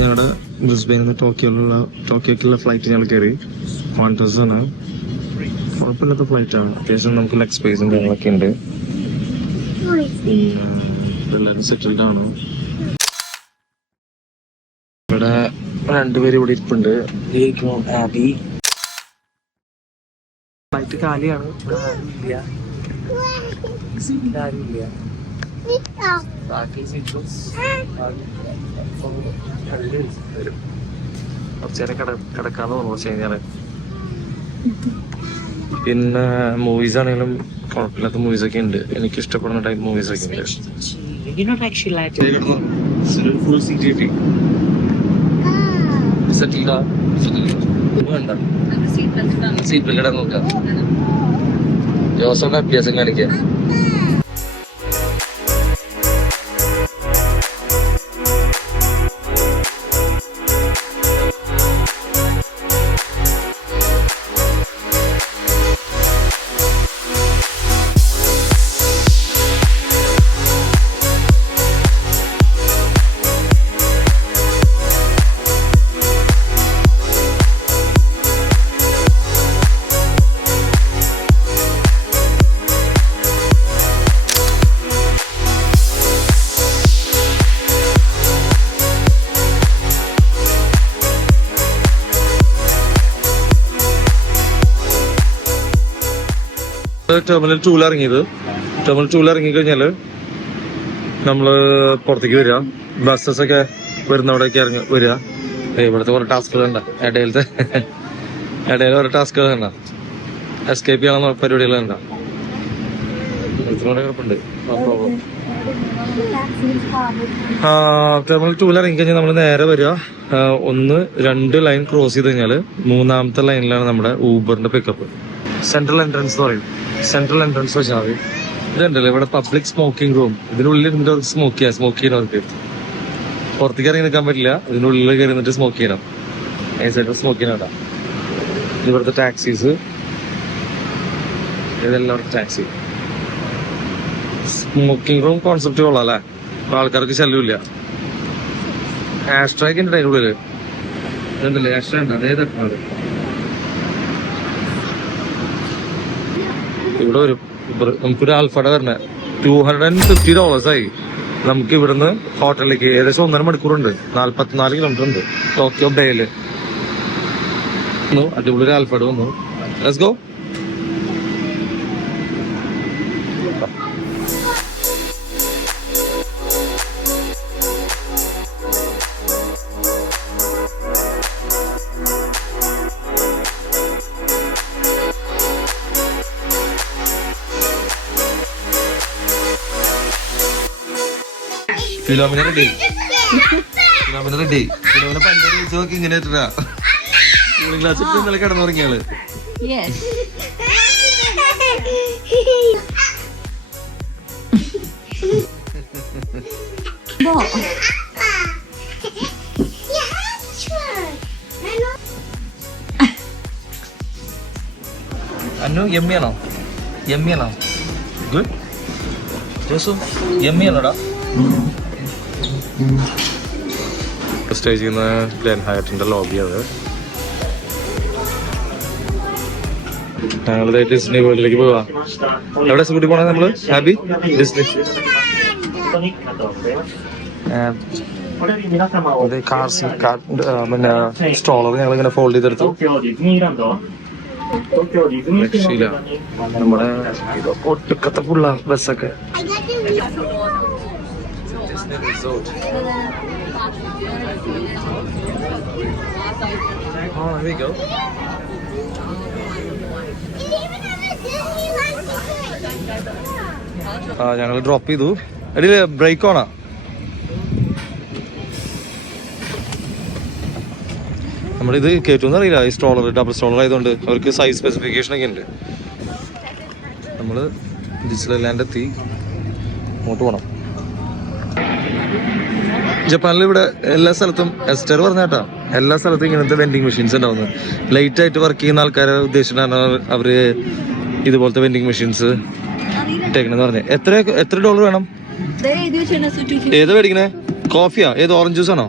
ഞങ്ങളുടെ ബ്രിസ്ബെയിനിൽ നിന്ന് ടോക്കിയോക്കുള്ള ഫ്ലൈറ്റ് ഞങ്ങൾ കയറി. ആണ്. കുഴപ്പമില്ലാത്ത ഫ്ലൈറ്റാണ്. അത്യാവശ്യം നമുക്ക് ലെഗ് സ്പേസും കാര്യങ്ങളൊക്കെ ഉണ്ട്. പിന്നെ എല്ലാവരും സെറ്റിൽഡ് ആണ്. ഇവിടെ രണ്ടുപേരും ഇവിടെ ഇരിപ്പുണ്ട്. ആബി. ഫ്ലൈറ്റ് കാലിയാണ്. ആരുമില്ല. കുറച്ചേരം കിടക്കാന്ന് തോന്നുന്നു കുറച്ച് കഴിഞ്ഞാല്. പിന്നെ മൂവീസ് ആണെങ്കിലും കുഴപ്പമില്ലാത്ത മൂവീസ് ഒക്കെ ഉണ്ട്. എനിക്ക് ഇഷ്ടപ്പെടുന്ന ടൈപ്പ് മൂവീസ് ഒക്കെ ഉണ്ട്. സീറ്റ് ബെൽറ്റ് ഇടാൻ നോക്കാം. ജോസഫിന്റെ അഭ്യാസം കാണിക്കാം. ടെർമിനൽ 2 ഇറങ്ങിയത്. ടെർമിനൽ 2 ഇറങ്ങിക്കഴിഞ്ഞാല് നമ്മള് പുറത്തേക്ക് വരിക. ബസ്സസ് ഒക്കെ വരുന്നവിടേക്ക് ഇറങ്ങി വരിക. ഇവിടുത്തെ കുറെ ടാസ്കുകൾ ഉണ്ട്. ഇടയിൽ കുറെ ടാസ്കുകൾ ഉണ്ട്. എസ്കേപ്പ് ചെയ്യാനുള്ള പരിപാടികളുണ്ട്. കുഴപ്പമുണ്ട്. ടെർമിനൽ 2 ഇറങ്ങിക്കഴിഞ്ഞാൽ നമ്മൾ നേരെ വരിക. 1, 2 ലൈൻ ക്രോസ് ചെയ്ത് കഴിഞ്ഞാല് 3-ാമത്തെ ലൈനിലാണ് നമ്മുടെ ഊബറിന്റെ പിക്കപ്പ്. സെൻട്രൽ എൻട്രൻസ് എന്ന് പറയും. സെൻട്രൽ എൻട്രൻസ് വെച്ചാൽ മതി. ഇതുണ്ടല്ലോ ഇവിടെ പബ്ലിക് സ്മോക്കിംഗ് റൂം. ഇതിനുള്ളിൽ സ്മോക്ക് ചെയ്യുന്നവർക്ക് പുറത്തേക്ക് ഇറങ്ങി നിൽക്കാൻ പറ്റില്ല. ഇതിനുള്ളിൽ കയറി നിന്നിട്ട് സ്മോക്ക് ചെയ്യണം. സ്മോക്ക് ചെയ്യാൻ ഇവിടുത്തെ ടാക്സീസ്. ഇതെല്ലാം ടാക്സി. സ്മോക്കിംഗ് റൂം കോൺസെപ്റ്റ് കൊള്ളാം അല്ലേ? അപ്പൊ ആൾക്കാർക്ക് ശല്യമില്ല. ആഷ്ട്രാക്ക് ഉണ്ട് അതിൻ്റെ ഉള്ളില്. ഇതുണ്ടല്ലേ ആഷ്ട്രാ ഉണ്ട്. അതേ തട്ടാണ്. ഇവിടെ വരും. നമുക്കൊരു ആൽഫട വരണ $250 ആയി. നമുക്ക് ഇവിടുന്ന് ഹോട്ടലിലേക്ക് ഏകദേശം 1.5 മണിക്കൂറുണ്ട്. 44 കിലോമീറ്റർ ഉണ്ട് ടോക്കിയോ ബേയില്. അടിപൊളി ഒരു ആൽഫട വന്നു. Let's go. Philomina ready. Philomina പണ്ട് നോക്കി ഇങ്ങനെ കൂളിംഗ് ഗ്ലാസ് ഇട്ട് ഇന്നലെ കിടന്നുറങ്ങിയാള്. അന്നു യമ്മിയാണോ? ഗുഡ്. ജോസു യമ്മിയാണോടാ? സ്റ്റേ ചെയ്യുന്ന ഗ്രാൻഡ് ഹയറ്റിന്റെ ലോബി അത്. ഞങ്ങൾ ഡിസ്നി വേൾഡിലേക്ക് പോവാ. എവിടെ കൂട്ടി പോണേ നമ്മള്? ഹാബി ഡിസ്നി പിന്നെ സ്ട്രോളർ ഞങ്ങൾ ഇങ്ങനെ ഫോൾഡ് ചെയ്തെടുത്തു. നമ്മുടെ ഒട്ടുക്കത്തെ ഫുള്ള ബസ്സൊക്കെ. Oh, there we go. ഞങ്ങൾ ഡ്രോപ്പ് ചെയ്തു. അടിയിൽ ബ്രേക്ക് ഓണാ. നമ്മളിത് കേട്ടോന്ന് അറിയില്ല. ഈ സ്ട്രോളർ ഡബിൾ സ്ട്രോളർ ആയതുകൊണ്ട് അവർക്ക് സൈസ് സ്പെസിഫിക്കേഷൻ ഒക്കെ ഉണ്ട്. നമ്മള് ഡിജിറ്റൽ ലാൻഡ് എത്തി. അങ്ങോട്ട് പോകണം. ജപ്പാനിൽ ഇവിടെ എല്ലാ സ്ഥലത്തും എസ്റ്റർ പറഞ്ഞാട്ടാ എല്ലാ സ്ഥലത്തും ഇങ്ങനത്തെ വെൻഡിങ് മെഷീൻസ് ഉണ്ടാവുന്നത്. ലൈറ്റ് ആയിട്ട് വർക്ക് ചെയ്യുന്ന ആൾക്കാരെ ഉദ്ദേശിച്ചിട്ടാണ് അവര് ഇതുപോലത്തെ വെൻഡിങ് മെഷീൻസ് ഇട്ടേക്കണെന്ന് പറഞ്ഞത്. എത്ര $? വേണം? ഏത് മേടിക്കണേ? കോഫിയാ? ഏത് ഓറഞ്ച് ജ്യൂസ് ആണോ?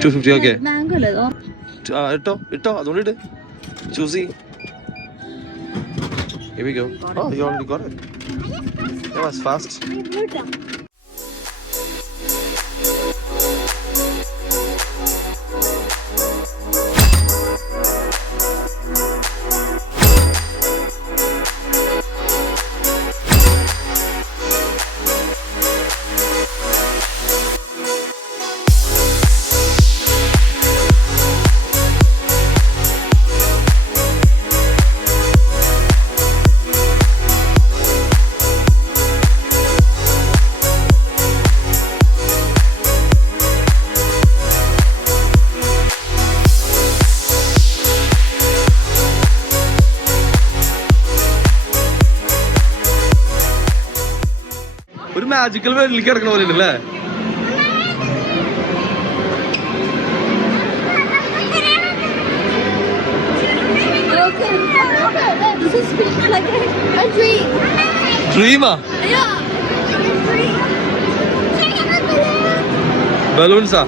250. Okay. Mango അല്ലേ? ഇട്ടോ അതുകൊണ്ട് ഇട്. Choosy. Here we go. Oh, you already got it. That was fast. ഒരു മാജിക്കൽ വേൾഡിലേക്ക് കിടക്കണ പോലെ ഉണ്ടല്ലേ? ഡ്രീമാ? ബലൂൺസാ?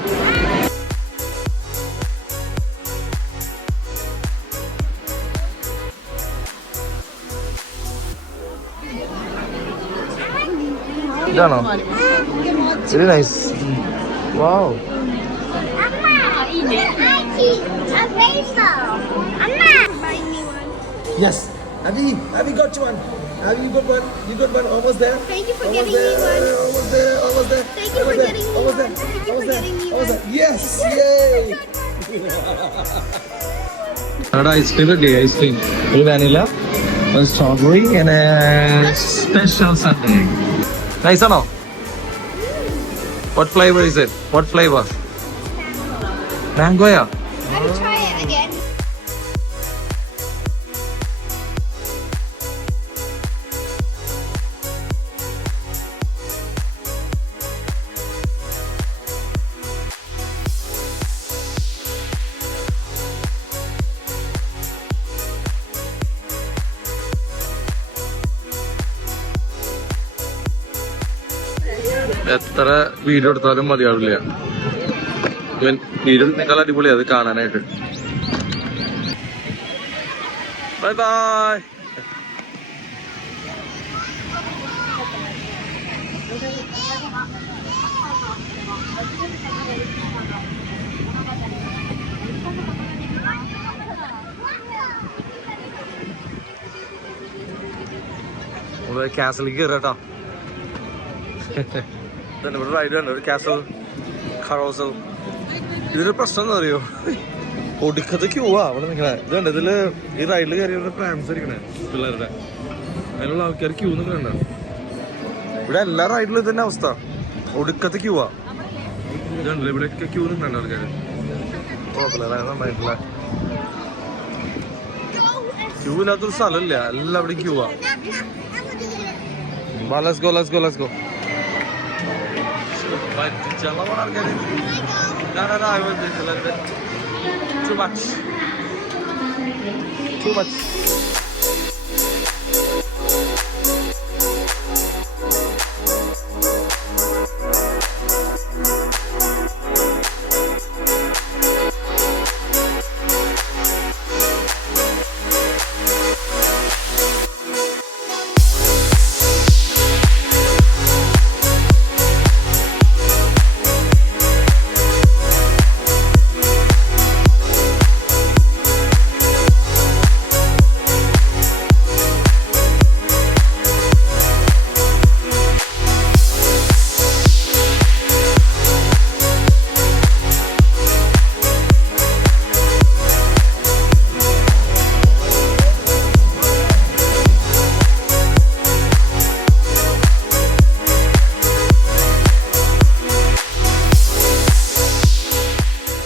ഇതാണോ? Very nice. Wow. Yes. Have you got one? Have you got one? You got one? Almost there. Thank you for getting me one. Almost there. Almost there. Thank you for getting me one. Thank you for getting me one. Yes. Yay. Ice cream ready. Ice cream ഒരു vanilla, ഒരു strawberry and special Sunday. Nice ആണോ? What flavor is it? What flavor? Mango ya? I will try it again. എത്ര video എടുത്താലും മതിയാവില്ല. Video എടുത്തേക്കാൾ അടിപൊളിയാണ് അത് കാണാനായിട്ട്. Bye bye. കാസലിലേക്ക് കയറാട്ടോ. ഇവിടെ റൈഡ് ഉണ്ട്, ഒരു കാസൽ കറോസൽ. ഇതിന്റെ പ്രശ്നം എന്താ അറിയോ? ഒടുക്കത്തെ ക്യൂവാ അവിടെ നിൽക്കണേ. ഇതുണ്ട്, ഇതില് ഈ റൈഡിൽ കയറിയ പ്രാംസ് ഇരിക്കണേ പിള്ളേരുടെ. അതിലുള്ള ആൾക്കാർ ക്യൂ നിൽക്കണ്ട. ഇവിടെ എല്ലാ റൈഡിലും ഇതന്നെ അവസ്ഥ, ഒടുക്കത്തെ ക്യൂവാ. ഇതുണ്ടല്ലോ ഇവിടെയൊക്കെ ക്യൂ നിൽക്കണ്ട ആൾക്കാർ. നന്നായിട്ടില്ല, ക്യൂ ഇല്ലാത്തൊരു സ്ഥലമില്ല, എല്ലാവിടെയും ക്യൂവാ. Let's go. No, I was just a little bit too much.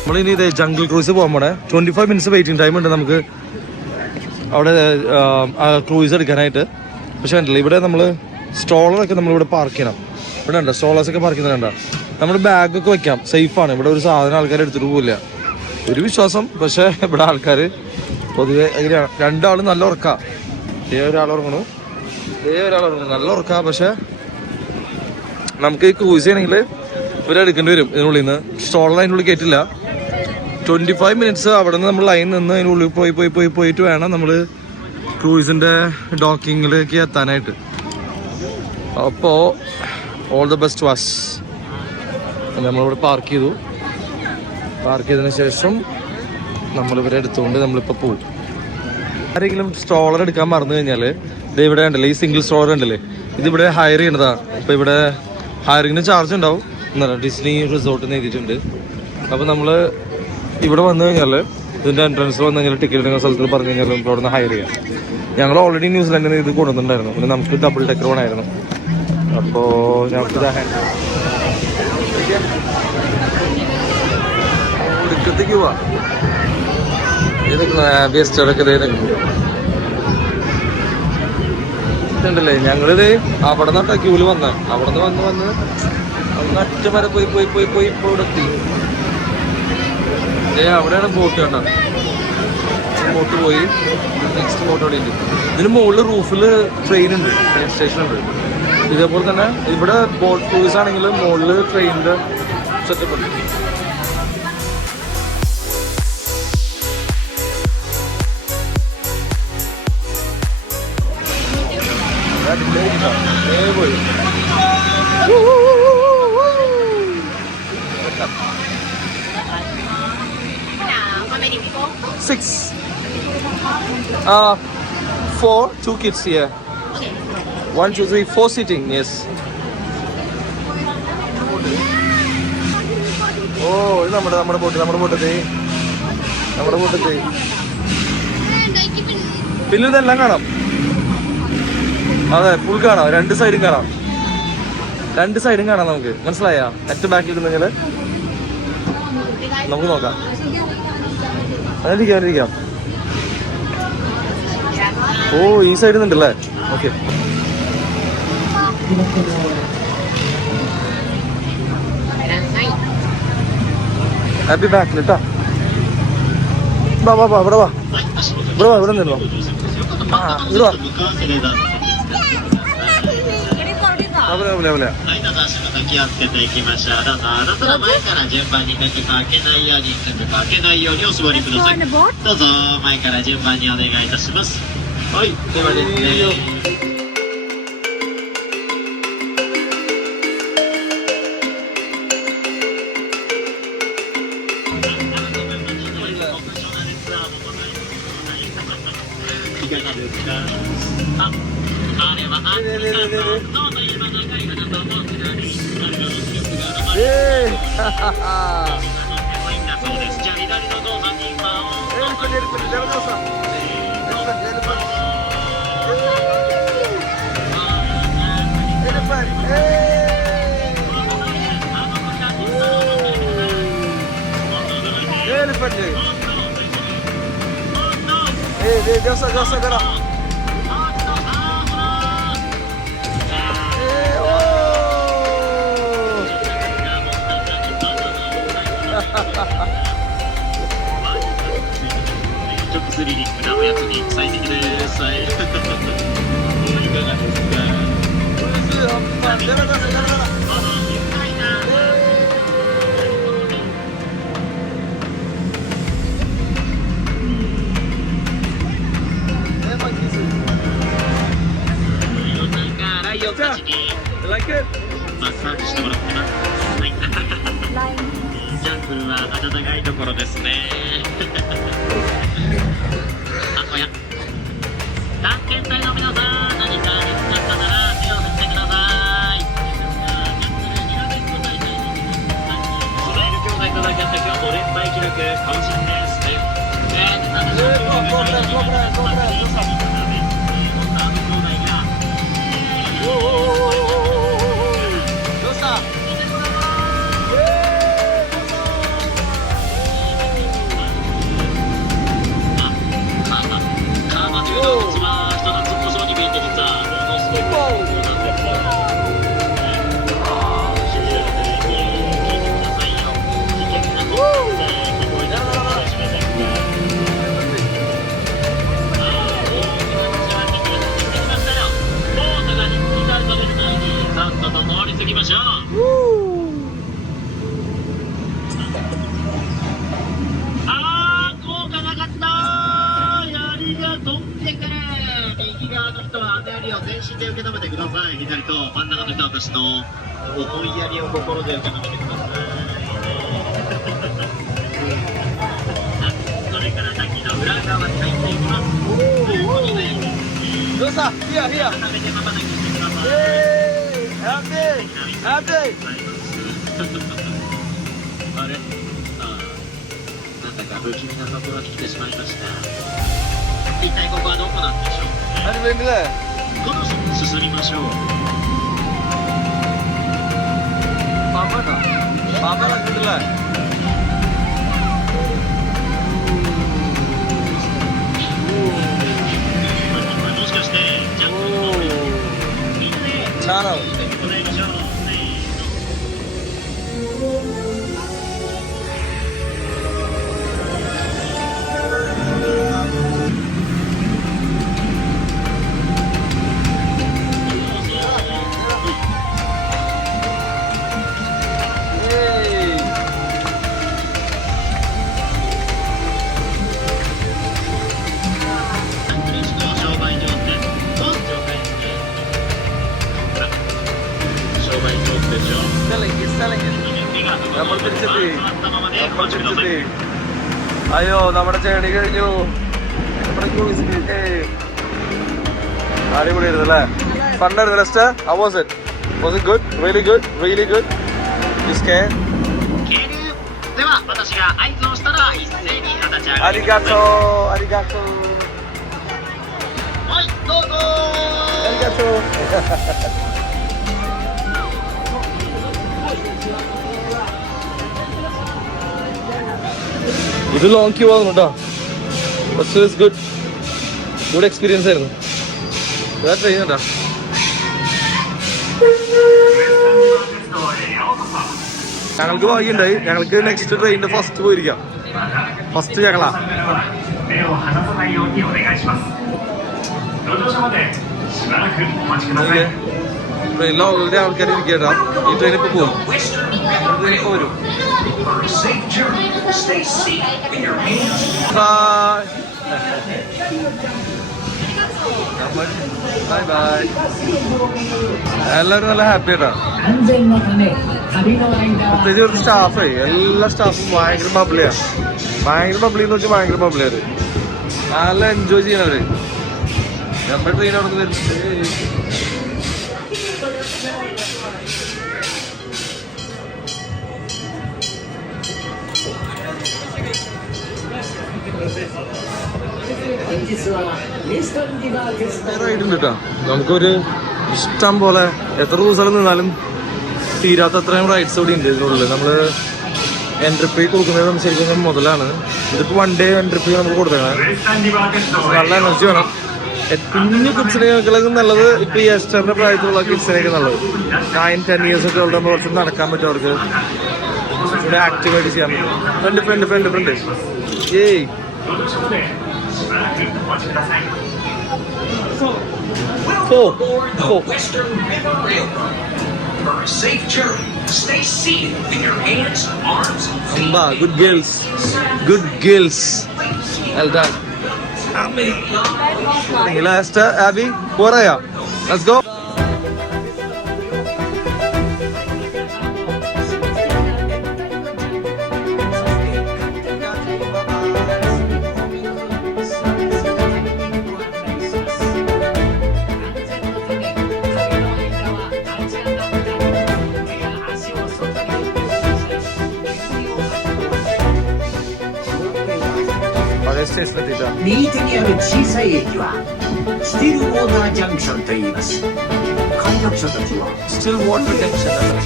നമ്മളിനി ഇത് ജംഗിൾ ക്രൂസ് പോകാൻ പോണേ. 25 മിനിറ്റ്സ് വെയിറ്റിംഗ് ടൈം ഉണ്ട് നമുക്ക് അവിടെ ക്രൂസ് എടുക്കാനായിട്ട്. പക്ഷെ ഉണ്ടല്ലോ ഇവിടെ നമ്മൾ സ്റ്റോളറൊക്കെ നമ്മളിവിടെ പാർക്ക് ചെയ്യണം. ഇവിടെ ഉണ്ടോ സ്റ്റോളേഴ്സൊക്കെ പാർക്ക് ചെയ്യുന്നത് കണ്ടോ? നമ്മുടെ ബാഗൊക്കെ വെക്കാം, സേഫാണ്. ഇവിടെ ഒരു സാധനം ആൾക്കാർ എടുത്തിട്ട് പോവില്ല, ഒരു വിശ്വാസം. പക്ഷേ ഇവിടെ ആൾക്കാർ പൊതുവെ എങ്ങനെയാണ്, രണ്ടാളും നല്ല ഉറക്കാം. ഒരാൾ ഉറങ്ങണു, നല്ല ഉറക്കാം. പക്ഷെ നമുക്ക് ക്രൂസ് ചെയ്യണമെങ്കിൽ ഇവരെടുക്കേണ്ടി വരും ഇതിനുള്ളിൽ നിന്ന്. സ്റ്റോളർ അതിനുള്ളിൽ കയറ്റില്ല, 25 മിനിറ്റ്സ് അവിടെ നിന്ന് നമ്മൾ ലൈൻ നിന്ന് അതിനുള്ളിൽ പോയിട്ട് വേണം നമ്മൾ ക്രൂയിസിൻ്റെ ഡോക്കിങ്ങിലേക്ക് എത്താനായിട്ട്. അപ്പോൾ ഓൾ ദ ബെസ്റ്റ് വാസ്. നമ്മളിവിടെ പാർക്ക് ചെയ്തതിന് ശേഷം നമ്മളിവരെ എടുത്തുകൊണ്ട് നമ്മളിപ്പോൾ പോകും. ആരെങ്കിലും സ്ട്രോളർ എടുക്കാൻ മറന്നു കഴിഞ്ഞാൽ ഇത് ഇവിടെ ഉണ്ടല്ലേ, ഈ സിംഗിൾ സ്ട്രോളർ ഉണ്ടല്ലേ, ഇതിവിടെ ഹയർ ചെയ്യണതാണ്. അപ്പോൾ ഇവിടെ ഹയറിങ്ങിന് ചാർജ് ഉണ്ടാവും എന്നല്ല, ഡിസ്നി റിസോർട്ടിൽ നിന്ന് എഴുതിയിട്ടുണ്ട്. അപ്പോൾ നമ്മൾ ഇവിടെ വന്നു കഴിഞ്ഞാൽ ഇതിൻ്റെ എൻട്രൻസിൽ വന്നു കഴിഞ്ഞാൽ ടിക്കറ്റ് എടുക്കുന്ന സ്ഥലത്ത് പറഞ്ഞു കഴിഞ്ഞാൽ നമുക്ക് അവിടെ നിന്ന് ഹയർ ചെയ്യാം. ഞങ്ങൾ ഓൾറെഡി ന്യൂസിലാൻഡിൽ നിന്ന് ഇത് കൊണ്ടുവന്നിട്ടുണ്ടായിരുന്നു. പിന്നെ നമുക്ക് ഡബിൾ ഡെക്കർ വേണമായിരുന്നു. അപ്പോൾ ഞങ്ങൾക്ക് ഒടുക്കത്തേക്ക് പോവാം. വേസ്റ്റൊക്കെ ഇതുണ്ടല്ലേ, ഞങ്ങളിത് അവിടെ നിന്നാ ക്യൂല് വന്ന, അവിടെ നിന്ന് വന്ന് അറ്റ വരെ പോയി ഇപ്പോൾ ഇവിടെ എത്തി. അവിടെയാണ് ബോട്ട് കണ്ട, ബോട്ട് പോയി. നെക്സ്റ്റ് ബോട്ട് അവിടെ ഉണ്ട്. ഇതിന് മുകളിൽ റൂഫിൽ ട്രെയിൻ ഉണ്ട്, ട്രെയിൻ സ്റ്റേഷൻ ഉണ്ട്. ഇതേപോലെ തന്നെ ഇവിടെ ബോട്ട് ക്രൂസ് ആണെങ്കിൽ മുകളിൽ ട്രെയിനിൻ്റെ സെറ്റപ്പ് ഉണ്ട്. പോയി Six. 4, 2 kids here. 1, 2, 3, 4 sitting. Yes. Oh, ഇത് നമ്മുടെ ബോട്ട്. പിന്നെ ഇതെല്ലാം കാണാം. അതെ, ഫുൾ കാണാം. രണ്ട് സൈഡും കാണാം നമുക്ക്. മനസ്സിലായ നെറ്റ് ബാക്കിൽ ഇരുന്നെങ്കിൽ നമുക്ക് നോക്കാം. അതിരിക്കാം. ഓ, ഈ സൈഡിൽ നിന്നുണ്ടല്ലേ. ഓക്കെ, ഹാപ്പി ബാക്കിൽ കേട്ടാ. ഇവിടെ നിന്നോ. ഇവിടെ വാ.スリリングなおやつに最適です。いかがですか？ライオンたちにマッサージしてもらってます。はい。ジャングルは暖かいところですね。おや、探検隊の皆さん、何か見つかったなら手を振ってください。スマイル兄弟とだけあった今日5連敗記録更新です。ボートが引き返されるのに右側の人は当てやりを全身で受け止めてください。左と真ん中の人は私の思いやりを心で受け止めてください。それから滝の裏側に入っていきます。ということで、どうした？ヒアヒア。食べてまた泣きしてください。ハッピーハッピー。あれ？なんだか不気味なところに来てしまいました。一体ここはどこなんでしょう？ Hadi benimle. この進みましょう。 Papa da. Papa da gidiler. もしかしてジャンプのみんなで Channel. 答えましょう。Selling it. നമ്മൾ തിരിച്ചെത്തി. അയ്യോ നമ്മുടെ ചേടി കഴിഞ്ഞു. നമ്മുടെ ക്രൂസ് അടിപൊളിയായിരുന്നു അല്ലേ? ഫണ്ണായിരുന്നു Leicester. How was it? Was it good? Really good? Really good? You scared? では私が合図をしたら一斉に立ち上がありりがとう。ありがとう。はいどうぞありがとう。ഇത് ലോങ് ക്യൂ ആകുന്നു കേട്ടോ. Bus is good. Good experience ആയിരുന്നു. ട്രെയിൻ കേട്ടോ. ഞങ്ങൾക്ക് ഭാഗ്യമുണ്ടായി. ഞങ്ങൾക്ക് നെക്സ്റ്റ് ട്രെയിനിന്റെ ഫസ്റ്റ് പോയിരിക്കാം. ഫസ്റ്റ് ഞങ്ങളാ. ട്രെയിനിൽ ഓൾറെഡി ആൾക്കാർ ഇരിക്കട്ടോ. ഈ ട്രെയിൻ ഇപ്പൊ പോകും. ട്രെയിനിപ്പോ വരും. Bye bye. എല്ലാവരും നല്ല ഹാപ്പി ആയിട്ടാ. പ്രത്യേകിച്ച് ഒരു സ്റ്റാഫേ, എല്ലാ സ്റ്റാഫും ഭയങ്കര ബബ്ലിയാ. ഭയങ്കര ബബ്ലി എന്ന് വെച്ചാൽ ഭയങ്കര ബബ്ലിയാര്. നല്ല എൻജോയ് ചെയ്യണവര്. നമ്മുടെ ട്രെയിൻ അവിടെ നിന്ന് വരുന്നത്. റൈഡ് ഉണ്ട് കേട്ടോ. നമുക്കൊരു ഇഷ്ടം പോലെ എത്ര ദിവസം നിന്നാലും തീരാത്ത അത്രയും റൈഡ്സ് ഇവിടെ ഉണ്ട് ഇതിനുള്ളിൽ. നമ്മള് എൻട്രി ഫീ കൊടുക്കുന്നത് ശരിക്കും മുതലാണ്. ഇതിപ്പോ 1 ഡേ എൻട്രി ഫീ നമുക്ക് കൊടുത്തേക്കണം. നല്ല എനർജി വേണം. കുഞ്ഞു കിഡ്സിനേക്കാളും നല്ലത് ഇപ്പൊ ഈ എസ്റ്ററിന്റെ പ്രായത്തിലുള്ള കിഡ്സിനേക്ക് നല്ലത്. 9-10 years ഒക്കെ ഉള്ള കുറച്ച് നടക്കാൻ പറ്റും. അവർക്ക് ഇവിടെ ആക്റ്റീവായിട്ട് ചെയ്യാൻ പറ്റും. ഫ്രണ്ട് ഏയ് Western Midland Railroad. For a safe journey, stay seated with your hands, arms, feet. Good girls. Good girls. Well done. Last, Abby, Poraya. Let's go.ステーションでいた。右手にある小さい駅はスティルウォータージャンクションと言います。観客者たちはスティルウォータージャンクションだから。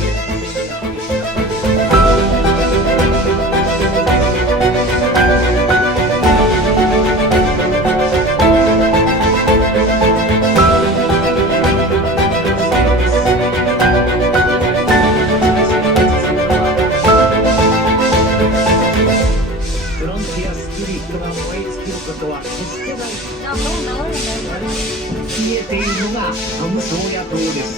フロンティアスピリットが燃え尽きることは決してない。見えているのがトムソーヤ島です。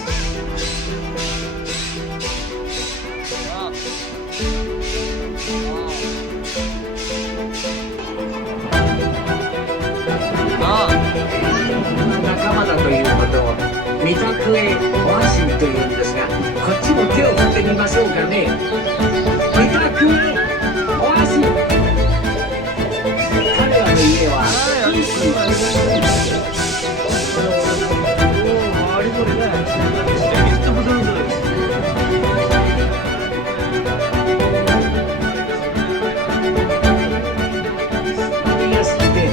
三角へお足というんですが、こっちも手を振ってみましょうかね。三角へお足。彼らの家は安くて、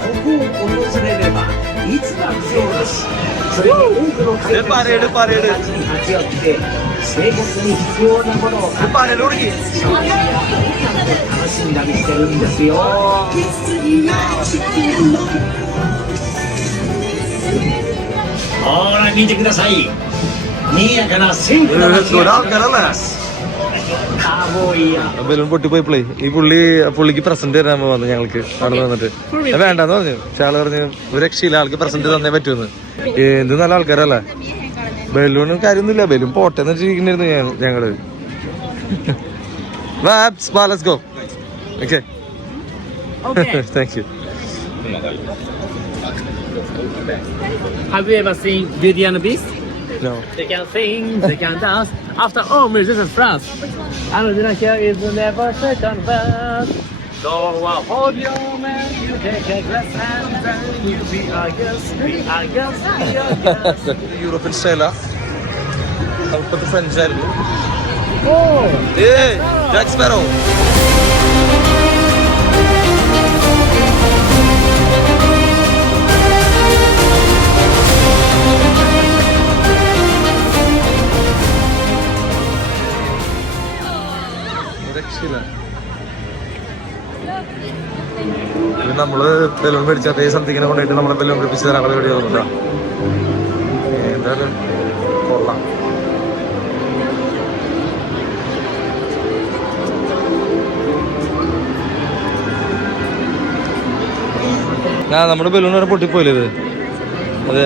ここを訪れればいつだってそうです。それに多くの海外パレードパレードたちに立ち寄って生活に必要なものを買ったり食事や音楽を楽しんだりしてるんですよ。ほら見てください。賑やかなセンクな街がカーボーイやബലൂൺ പൊട്ടിപ്പോയപ്പോഴേ ഈ പുള്ളിക്ക് പ്രസന്റ് തരാൻ വന്നു ഞങ്ങൾക്ക് അവിടെ വന്നിട്ട് വേണ്ടെന്ന് പറഞ്ഞു. പക്ഷെ ആള് പറഞ്ഞു ഒരു രക്ഷയില്ല, ആൾക്ക് പ്രസന്റ് തന്നേ പറ്റുമെന്ന്. എന്ത് നല്ല ആൾക്കാരല്ലേ. ബലൂണും കാര്യമൊന്നുമില്ല, ബലൂൺ പോട്ടെന്ന് വെച്ചിരിക്കുന്നായിരുന്നു ഞങ്ങള്. Let's go. Okay. Thank you. Have you ever seen Beauty and the Beast? No. They can sing, they can dance. After all, musicians in France. And the dinner here is never second best. So hold your man, you take a glass and then you be our guest, be our guest, be our guest. European സ്റ്റൈലാ, അവിടുത്തെ French ആയിരുന്നു. Oh! Jack Sparrow. നമ്മള് balloon മേടിച്ച അതേ സംതിങ്ങിനെ കൊണ്ടായിട്ട് നമ്മളെ balloon പിടിപ്പിച്ച് തരാനുള്ള പരിപാടി തോന്നുന്നുണ്ടോ? എന്തായാലും കൊള്ളാം. നമ്മുടെ ബലൂൺ വരെ പൊട്ടിപ്പോയില്ലേ ഇത്? അത്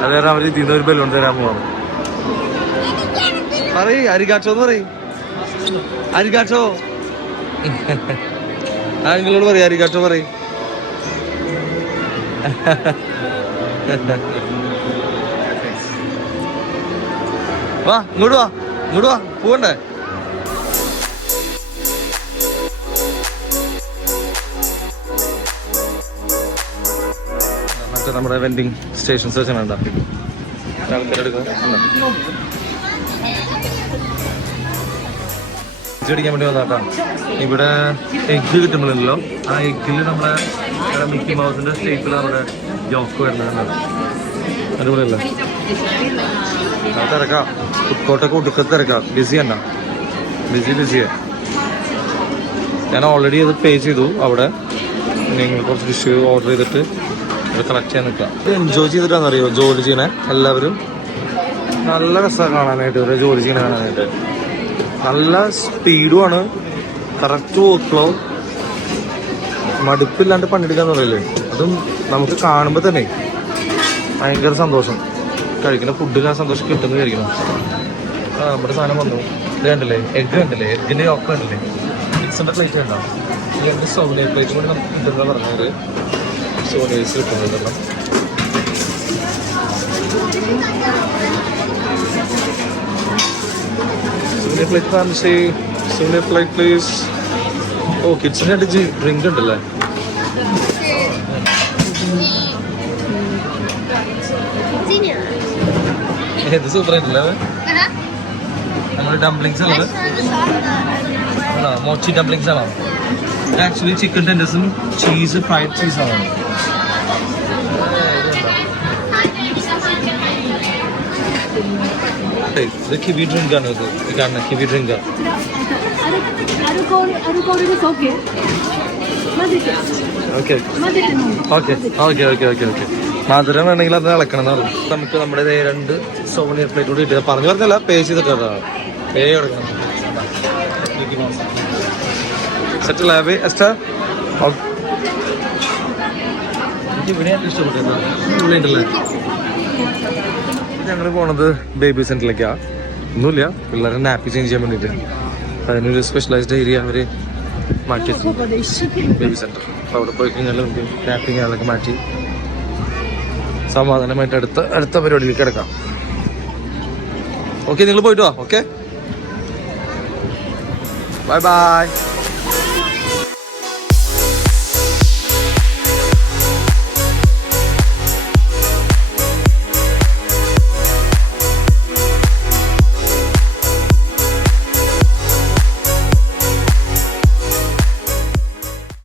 കാരണം അവർ ഇതിന്ന് ഒരു ബലൂൺ തരാൻ പോവാം. പറയ് അരികാച്ചോ എന്ന് പറയും. അരികാച്ചോ നിങ്ങളോട് പറയാ, അരികാച്ചോ പറയും. വാ ഇങ്ങോട്ട് വാ, ഇങ്ങോട്ട് വാ, പോവണ്ടേ? മറ്റേ നമ്മുടെ വെൻഡിങ് സ്റ്റേഷൻസ് വെച്ചാൽ വേണ്ട ആൾക്കാരെടുക്കാം. അടിക്കാൻ വേണ്ടി വന്നാട്ടാ. ഇവിടെ എഗ്ഗ് കിട്ടുമ്പോഴല്ലോ, ആ എഗ്ഗിൽ നമ്മുടെ മിക്കി മൗസിന്റെ സ്റ്റേപ്പിൽ നമ്മുടെ ജോക്ക് വരുന്നുണ്ട്. അടിപൊളിയല്ലേ? ആ തിരക്കാം, ഫുഡ്കോർട്ടൊക്കെ ഒടുക്കത്ത് തിരക്കാം. ബിസിയണ്ട, ബിസിയാ. ഞാൻ ഓൾറെഡി അത് പേ ചെയ്തു അവിടെ. നിങ്ങൾ കുറച്ച് ഡിഷ് ഓർഡർ ചെയ്തിട്ട് അത് കളക്ട് ചെയ്യാൻ നിൽക്കാം. എൻജോയ് ചെയ്തിട്ടാണെന്നറിയോ ജോലി ചെയ്യണേ എല്ലാവരും. നല്ല രസമാണ് കാണാനായിട്ട്, ഇവരെ ജോലി ചെയ്യണ കാണാനായിട്ട്. നല്ല സ്പീഡുമാണ്, കറക്റ്റ് വർക്ക് ഫ്ലോ, മടുപ്പില്ലാണ്ട് പണിയെടുക്കാന്ന് പറയില്ലേ, അതും നമുക്ക് കാണുമ്പോൾ തന്നെ ഭയങ്കര സന്തോഷം. കഴിക്കുന്ന ഫുഡിന് ആ സന്തോഷം കിട്ടുന്ന വിചാരിക്കണം. നമ്മുടെ സാധനം വന്നു. ഇത് കണ്ടില്ലേ, എഗ്ഗ് കണ്ടില്ലേ, എഗ്ഗിൻ്റെ ഒക്കെ കണ്ടില്ലേ, മിക്സിൻ്റെ പ്ലേറ്റ് ഉണ്ടാവും. ഈ എഗ്ഗ് സോണിയർ പ്ലേറ്റ് കൂടി നമുക്ക് കിട്ടുന്ന പറഞ്ഞത് സോണിയേഴ്സ് കിട്ടുന്നതെല്ലാം. Souvenir plate fancy. Souvenir plate please. Oh, kids ന് ഡ്രിങ്ക് ഉണ്ടല്ലേ? ഇത് സൂപ്പർ ആയിട്ടില്ലേ? നമ്മുടെ ഡംപ്ലിങ്സ് ഉള്ളത് മോച്ചി ഡംപ്ലിങ്സ് ആണോ? ആക്ച്വലി ചിക്കൻ ടെൻഡേഴ്സും ചീസ്, ഫ്രൈഡ് ചീസ് ആണ്. ഇത് കിവി ഡ്രിങ്ക് ആണ്. ഇത് കാണുന്ന കിവി ഡ്രിങ്ക്. മധുരം വേണമെങ്കിൽ അത് ഇളക്കണം എന്ന് പറഞ്ഞു. നമുക്ക് നമ്മുടെ രണ്ട് സോവനിയർ പ്ലേറ്റ് കൂടി ഇട്ട് പറഞ്ഞു പറഞ്ഞല്ല, പേ ചെയ്തിട്ടാ. പേ കൊടുക്കണം. സെറ്റിൽ ആവേ എക്സ്ട്രാ. എനിക്ക് ഇവിടെ ഇഷ്ടപ്പെട്ടല്ലേ. ഞങ്ങൾ പോണത് ബേബി സെന്ററിലേക്കാ. ഒന്നുമില്ല, പിള്ളേരെ നാപ്പി ചേഞ്ച് ചെയ്യാൻ വേണ്ടിയിട്ട്. അതിനൊരു സ്പെഷ്യലൈസ്ഡ് ഏരിയ അവർ മാറ്റി, ബേബി സെന്റർ. അപ്പോൾ അവിടെ പോയി കഴിഞ്ഞാൽ നമുക്ക് നാപ്പിങ് അതൊക്കെ മാറ്റി സമാധാനമായിട്ട് അടുത്ത പരിപാടിയിൽ കിടക്കാം. ഓക്കെ, നിങ്ങൾ പോയിട്ട് വാ. Okay, bye bye.